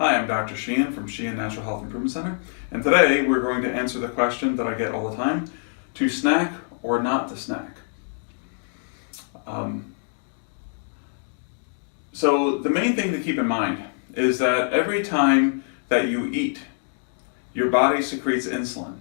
Hi, I'm Dr. Sheehan from Sheehan Natural Health Improvement Center, and today we're going to answer the question that I get all the time: to snack or not to snack. So the main thing to keep in mind is that every time that you eat, your body secretes insulin.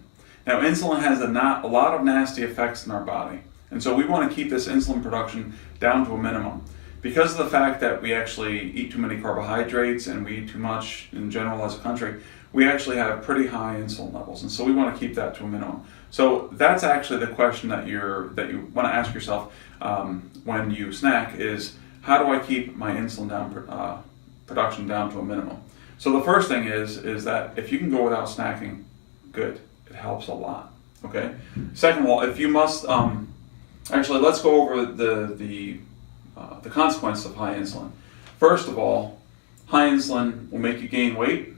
Now, insulin has a lot of nasty effects in our body, and so we want to keep this insulin production down to a minimum. Because of the fact that we actually eat too many carbohydrates and we eat too much in general as a country, we actually have pretty high insulin levels, and so we want to keep that to a minimum. So that's actually the question that you want to ask yourself when you snack is, how do I keep my insulin production down to a minimum? So the first thing is that if you can go without snacking, good. It helps a lot. Okay. Second of all, if you must, actually, let's go over the consequences of high insulin. First of all, high insulin will make you gain weight.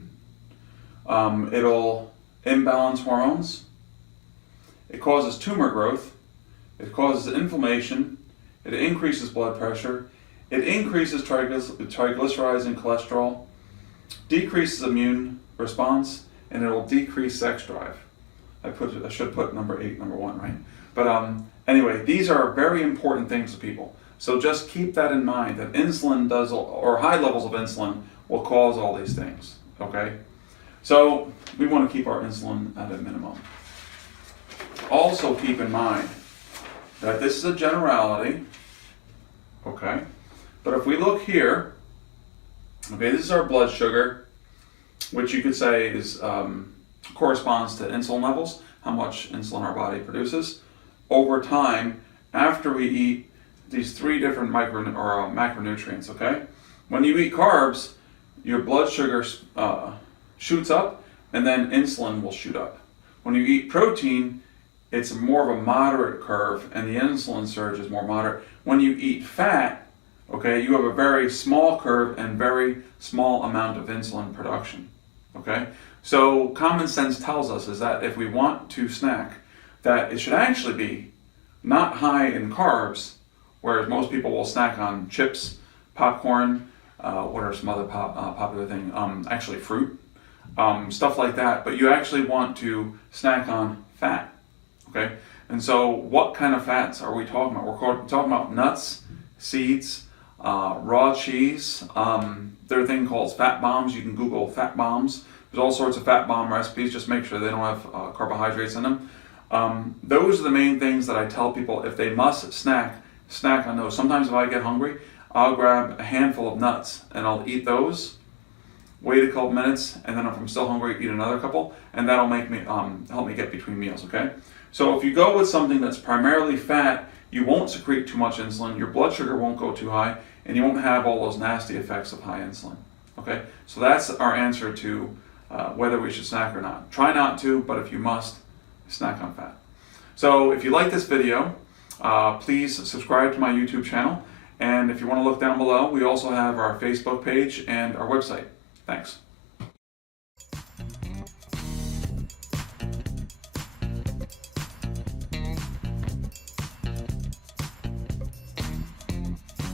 It'll imbalance hormones. It causes tumor growth. It causes inflammation. It increases blood pressure. It increases triglycerides and cholesterol, decreases immune response, and it will decrease sex drive. I should put number 1, right? But anyway, these are very important things to people. So just keep that in mind, that insulin or high levels of insulin will cause all these things, okay? So we want to keep our insulin at a minimum. Also keep in mind that this is a generality, okay? But if we look here, okay, this is our blood sugar, which you could say is corresponds to insulin levels, how much insulin our body produces. Over time, after we eat these 3 different macronutrients, okay? When you eat carbs, your blood sugar shoots up, and then insulin will shoot up. When you eat protein, it's more of a moderate curve, and the insulin surge is more moderate. When you eat fat, okay, you have a very small curve and very small amount of insulin production, okay? So common sense tells us is that if we want to snack, that it should actually be not high in carbs, whereas most people will snack on chips, popcorn, what are some other popular things? Actually fruit, stuff like that. But you actually want to snack on fat, okay? And so what kind of fats are we talking about? We're talking about nuts, seeds, raw cheese. There are a thing called fat bombs. You can Google fat bombs. There's all sorts of fat bomb recipes. Just make sure they don't have carbohydrates in them. Those are the main things that I tell people if they must snack on those. Sometimes if I get hungry, I'll grab a handful of nuts and I'll eat those, wait a couple minutes, and then if I'm still hungry, eat another couple, and that'll make me help me get between meals, okay? So if you go with something that's primarily fat, you won't secrete too much insulin, your blood sugar won't go too high, and you won't have all those nasty effects of high insulin, okay? So that's our answer to whether we should snack or not. Try not to, but if you must, snack on fat. So if you like this video, please subscribe to my YouTube channel, and if you want to look down below, we also have our Facebook page and our website. Thanks.